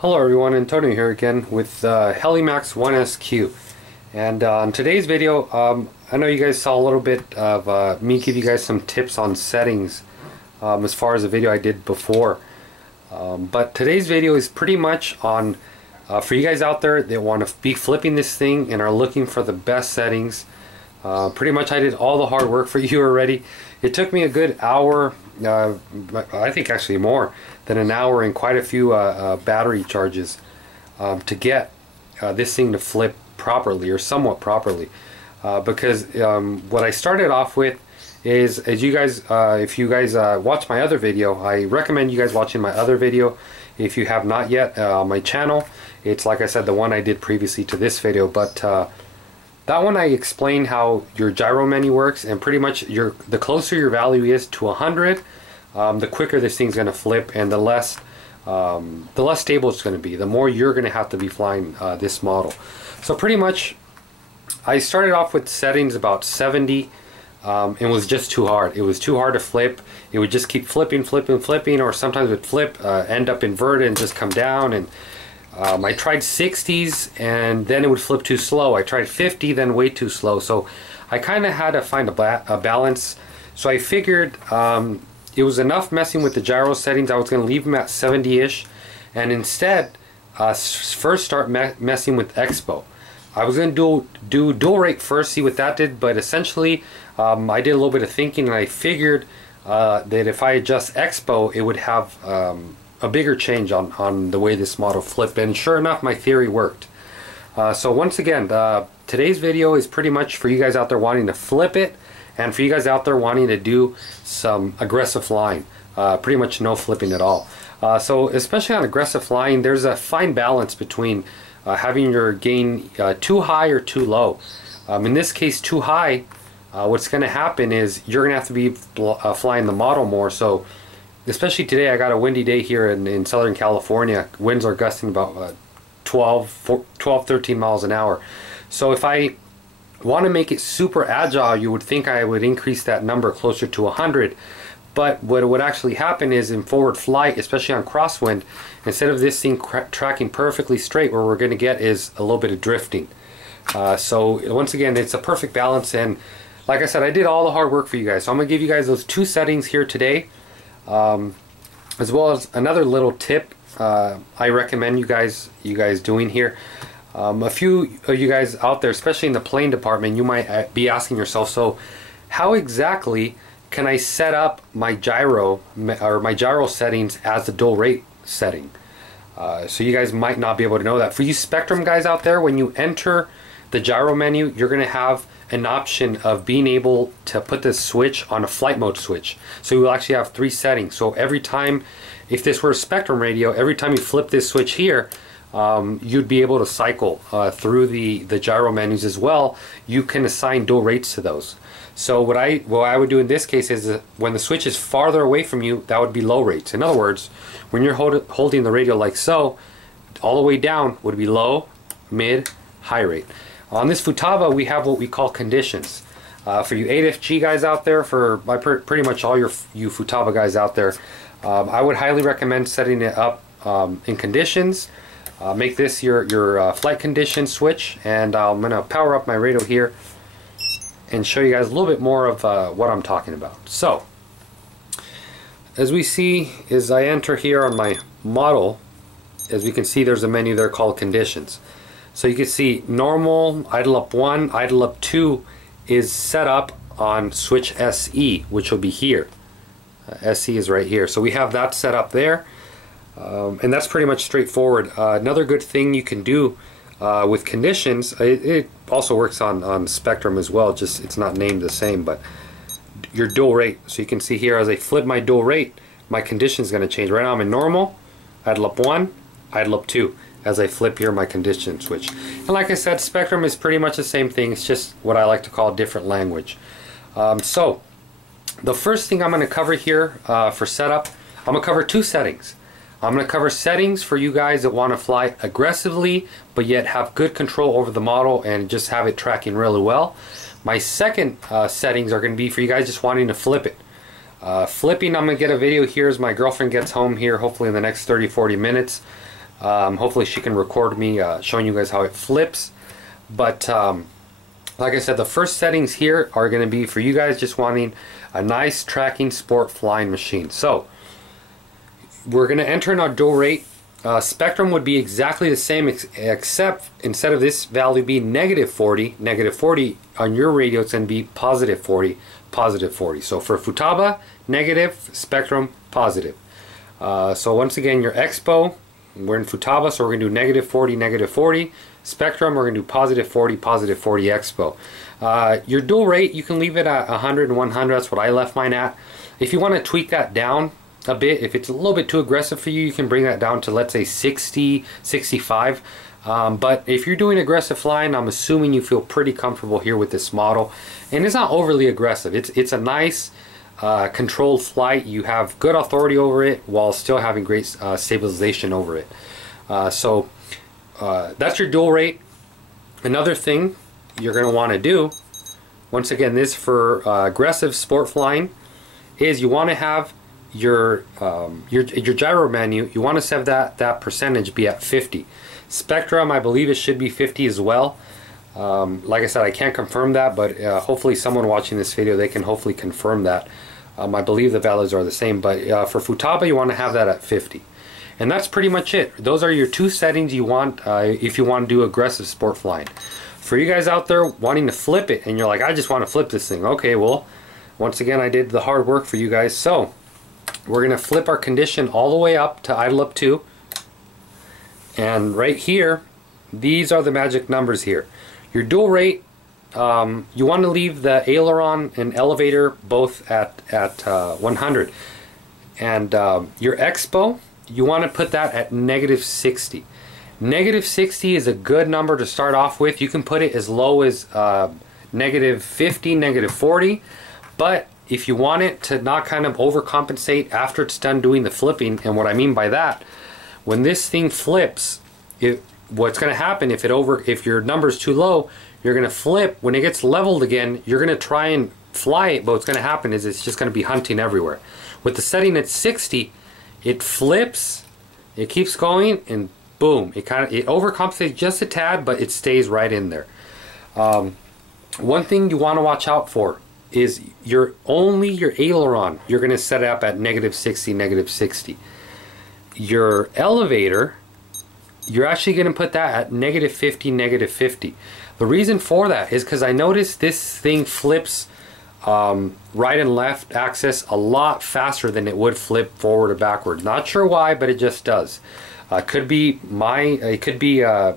Hello everyone, Antonio here again with Heli-Max 1SQ. And on today's video, I know you guys saw a little bit of me give you guys some tips on settings as far as the video I did before. But today's video is pretty much on for you guys out there that want to be flipping this thing and are looking for the best settings. Pretty much I did all the hard work for you already. It took me a good hour, I think actually more than an hour, and quite a few battery charges to get this thing to flip properly, or somewhat properly, because what I started off with is, as you guys, if you guys watch my other video, I recommend you guys watching my other video if you have not yet on my channel. It's like I said, the one I did previously to this video, but that one I explain how your gyro menu works, and pretty much the closer your value is to 100, the quicker this thing's going to flip, and the less stable it's going to be, the more you're going to have to be flying this model. So pretty much I started off with settings about 70. It was just too hard. It was too hard to flip. It would just keep flipping, or sometimes it would flip, end up inverted and just come down. And I tried 60s and then it would flip too slow. I tried 50, then way too slow. So I kind of had to find a balance. So I figured it was enough messing with the gyro settings. I was going to leave them at 70-ish, and instead first start messing with Expo. I was going to do dual rate first, see what that did, but essentially I did a little bit of thinking, and I figured that if I adjust Expo, it would have a bigger change on the way this model flipped, and sure enough, my theory worked. So once again, today's video is pretty much for you guys out there wanting to flip it, and for you guys out there wanting to do some aggressive flying. Pretty much no flipping at all. So especially on aggressive flying, there's a fine balance between having your gain too high or too low. In this case, too high, what's going to happen is you're going to have to be flying the model more. So especially today, I got a windy day here in Southern California. Winds are gusting about 13 miles an hour. So if I want to make it super agile, you would think I would increase that number closer to 100. But what would actually happen is in forward flight, especially on crosswind, instead of this thing tracking perfectly straight, what we're going to get is a little bit of drifting. So once again, it's a perfect balance, and like I said, I did all the hard work for you guys. So I'm going to give you guys those two settings here today, as well as another little tip I recommend you guys doing here. A few of you guys out there, especially in the plane department, you might be asking yourself, so how exactly can I set up my gyro or my gyro settings as the dual rate setting? So you guys might not be able to know that. For you Spectrum guys out there, when you enter the gyro menu, you're going to have an option of being able to put this switch on a flight mode switch. So you will actually have 3 settings. So every time, if this were a Spectrum radio, every time you flip this switch here, you'd be able to cycle through the gyro menus as well. You can assign dual rates to those. So what I would do in this case is when the switch is farther away from you, that would be low rates. In other words, when you're holding the radio like so, all the way down would be low, mid, high rate. On this Futaba, we have what we call conditions. For you 8FG guys out there, for pretty much all you Futaba guys out there, I would highly recommend setting it up in conditions. Make this your flight condition switch, and I'm going to power up my radio here and show you guys a little bit more of what I'm talking about. So, as we see, as I enter here on my model, as we can see, there's a menu there called conditions. So you can see normal, idle up 1, idle up 2 is set up on switch SE, which will be here. SE is right here. So we have that set up there, and that's pretty much straightforward. Another good thing you can do with conditions, it also works on Spectrum as well, just it's not named the same, but your dual rate. So you can see here, as I flip my dual rate, my condition is going to change. Right now I'm in normal, idle up 1, idle up 2. As I flip here, my condition switch. And like I said, Spectrum is pretty much the same thing. It's just what I like to call a different language. So the first thing I'm going to cover here for setup, I'm going to cover 2 settings. I'm going to cover settings for you guys that want to fly aggressively but yet have good control over the model and just have it tracking really well. My second settings are going to be for you guys just wanting to flip it. Flipping, I'm going to get a video here as my girlfriend gets home here, hopefully in the next 30-40 minutes. Hopefully she can record me showing you guys how it flips. But like I said, the first settings here are going to be for you guys just wanting a nice tracking sport flying machine. So we're going to enter in our dual rate. Spectrum would be exactly the same, except instead of this value being -40 on your radio, it's going to be +40, +40. So for Futaba, negative, Spectrum, positive. So once again, your Expo, we're in Futaba, so we're going to do -40, -40. Spectrum, we're going to do +40, +40 Expo. Your dual rate, you can leave it at 100 and 100. That's what I left mine at. If you want to tweak that down a bit, if it's a little bit too aggressive for you, you can bring that down to, let's say, 60, 65. But if you're doing aggressive flying, I'm assuming you feel pretty comfortable here with this model. And it's not overly aggressive. It's a nice controlled flight. You have good authority over it while still having great stabilization over it. So that's your dual rate. Another thing you're going to want to do, once again, this for aggressive sport flying, is you want to have your gyro menu, you want to set that percentage be at 50. Spectrum, I believe it should be 50 as well. Like I said, I can't confirm that, but hopefully someone watching this video, they can hopefully confirm that. I believe the values are the same, but for Futaba, you want to have that at 50. And that's pretty much it. Those are your two settings you want if you want to do aggressive sport flying. For you guys out there wanting to flip it, and you're like, I just want to flip this thing. Okay, well, once again, I did the hard work for you guys. So we're going to flip our condition all the way up to idle up 2. And right here, these are the magic numbers here. Your dual rate, you want to leave the aileron and elevator both at 100. And your Expo, you want to put that at -60. -60 is a good number to start off with. You can put it as low as -50, -40. But if you want it to not kind of overcompensate after it's done doing the flipping, and what I mean by that, when this thing flips, what's going to happen if your number is too low, you're going to flip. When it gets leveled again, you're going to try and fly it, but what's going to happen is it's just going to be hunting everywhere. With the setting at 60, it flips, it keeps going, and boom, it overcompensates just a tad, but it stays right in there. One thing you want to watch out for is your aileron, you're going to set it up at -60, -60. Your elevator, you're actually going to put that at -50, -50. The reason for that is because I noticed this thing flips right and left axis a lot faster than it would flip forward or backward. Not sure why, but it just does. It could be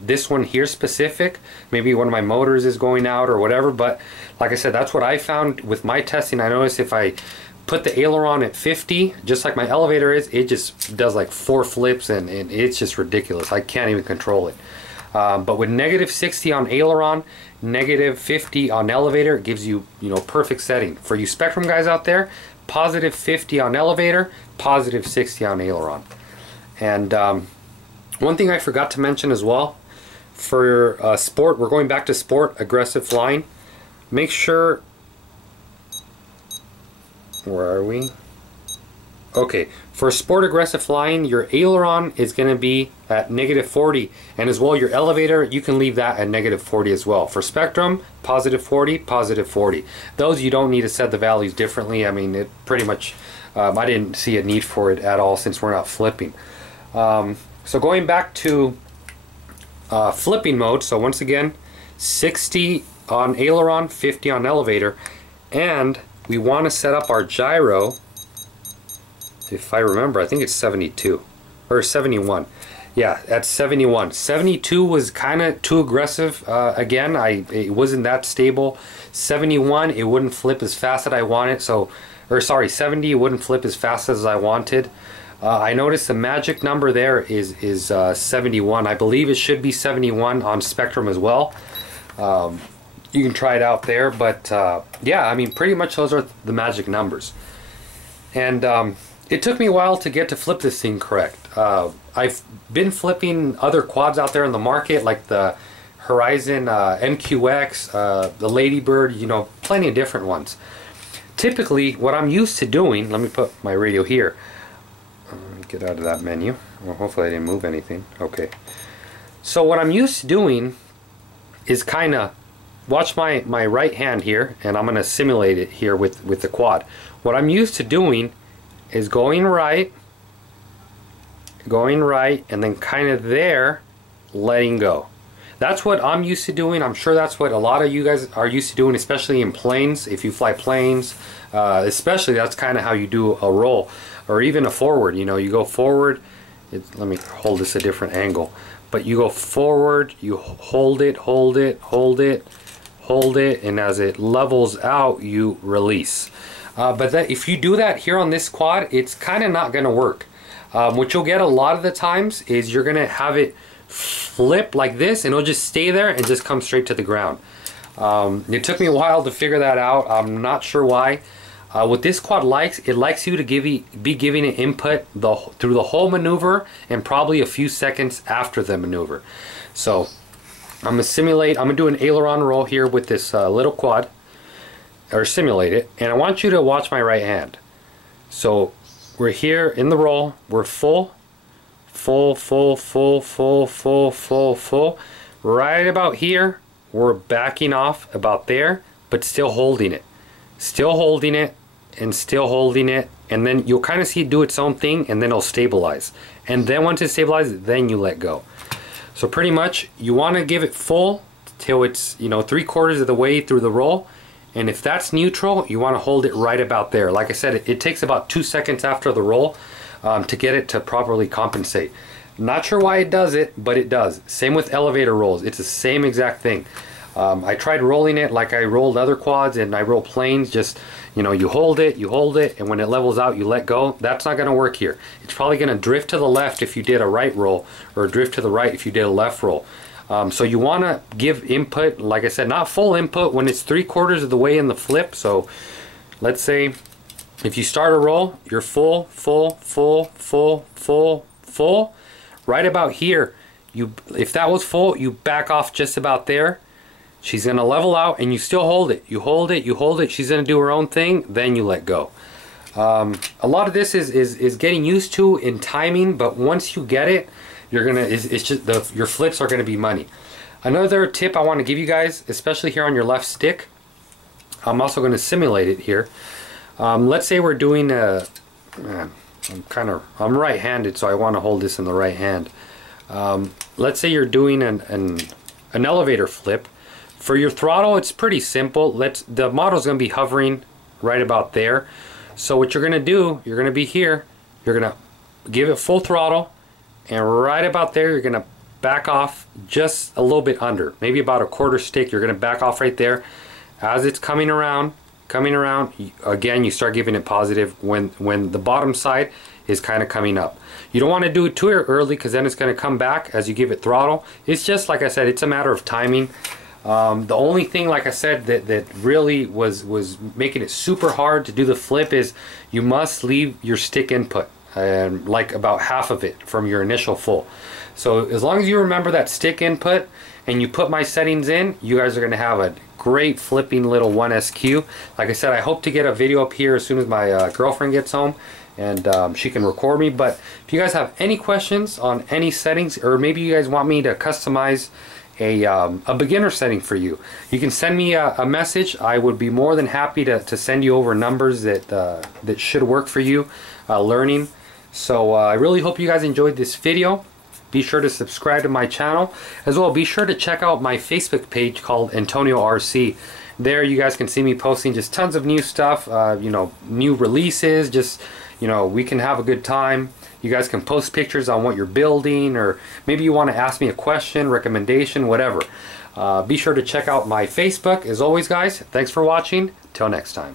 this one here specific. Maybe one of my motors is going out or whatever, but like I said, that's what I found with my testing. I noticed if I put the aileron at 50, just like my elevator is, it just does like 4 flips, and it's just ridiculous. I can't even control it. But with -60 on aileron, -50 on elevator, it gives you, perfect setting. For you Spectrum guys out there, +50 on elevator, +60 on aileron. And one thing I forgot to mention as well, for sport, we're going back to sport, aggressive flying. Make sure, where are we? Okay, for sport aggressive flying, your aileron is going to be at -40, and as well your elevator, you can leave that at -40 as well. For Spectrum, +40, +40. Those you don't need to set the values differently. I mean, it pretty much, I didn't see a need for it at all since we're not flipping. So going back to flipping mode, so once again, 60 on aileron, 50 on elevator, and we want to set up our gyro. If I remember, I think it's 72 or 71. Yeah, at 71. 72 was kind of too aggressive. Again, it wasn't that stable. 71, it wouldn't flip as fast as I wanted. So, or sorry, 70, it wouldn't flip as fast as I wanted. I noticed the magic number there is 71. I believe it should be 71 on Spectrum as well. You can try it out there, but yeah, I mean, pretty much those are the magic numbers. And it took me a while to get to flip this thing correct. I've been flipping other quads out there in the market, like the Horizon NQX, the Ladybird, plenty of different ones. Typically, what I'm used to doing, let me put my radio here. Get out of that menu. Well, hopefully I didn't move anything. Okay. So what I'm used to doing is kind of, watch my right hand here, and I'm going to simulate it here with the quad. What I'm used to doing is going right, and then kind of there, letting go. That's what I'm used to doing. I'm sure that's what a lot of you guys are used to doing, especially in planes. If you fly planes, especially, that's kind of how you do a roll, or even a forward. You know, you go forward. Let me hold this a different angle. But you go forward, you hold it, hold it, hold it, hold it, and as it levels out, you release. But if you do that here on this quad, it's kind of not going to work. What you'll get a lot of the times is you're going to have it flip like this, and it'll just stay there and just come straight to the ground. It took me a while to figure that out. I'm not sure why. What this quad likes, it likes you to be giving it input through the whole maneuver and probably a few seconds after the maneuver. So I'm going to simulate, I'm going to do an aileron roll here with this little quad, or simulate it, and I want you to watch my right hand. So we're here in the roll, we're full. Right about here, we're backing off about there, but still holding it. Still holding it, and still holding it, and then you'll kind of see it do its own thing, and then it'll stabilize. And then once it stabilizes, then you let go. So pretty much, you want to give it full till it's, you know, 3/4 of the way through the roll. And if that's neutral, you want to hold it right about there. Like I said, it takes about 2 seconds after the roll to get it to properly compensate. Not sure why it does it, but it does. Same with elevator rolls. It's the same exact thing. I tried rolling it like I rolled other quads and I roll planes. Just, you know, you hold it, and when it levels out, you let go. That's not going to work here. It's probably going to drift to the left if you did a right roll, or drift to the right if you did a left roll. So you want to give input, like I said, not full input when it's 3/4 of the way in the flip. So let's say if you start a roll, you're full. Right about here, if that was full, you back off just about there. She's going to level out, and you still hold it. You hold it, you hold it. She's going to do her own thing, then you let go. A lot of this is getting used to in timing, but once you get it, you're gonna. It's just your flips are going to be money. Another tip I want to give you guys, especially here on your left stick, I'm also going to simulate it here. Let's say we're doing a. I'm right-handed, so I want to hold this in the right hand. Let's say you're doing an elevator flip. For your throttle, it's pretty simple. The model's going to be hovering right about there. So what you're going to do, you're going to be here. You're going to give it full throttle, and right about there, you're going to back off just a little bit under, maybe about a 1/4 stick. You're going to back off right there. As it's coming around, again, you start giving it positive when the bottom side is kind of coming up. You don't want to do it too early, because then it's going to come back as you give it throttle. It's just, like I said, it's a matter of timing. The only thing, like I said, that really was making it super hard to do the flip is you must leave your stick input, like about half of it from your initial full. So as long as you remember that stick input and you put my settings in, you guys are going to have a great flipping little 1SQ. Like I said, I hope to get a video up here as soon as my girlfriend gets home, and she can record me. But if you guys have any questions on any settings, or maybe you guys want me to customize a beginner setting for you, you can send me a message. I would be more than happy to send you over numbers that should work for you learning. So I really hope you guys enjoyed this video. Be sure to subscribe to my channel. As well, be sure to check out my Facebook page called Antonio RC. There you guys can see me posting just tons of new stuff, you know, new releases. Just, you know, we can have a good time. You guys can post pictures on what you're building, or maybe you want to ask me a question, recommendation, whatever. Be sure to check out my Facebook. As always, guys, thanks for watching. Till next time.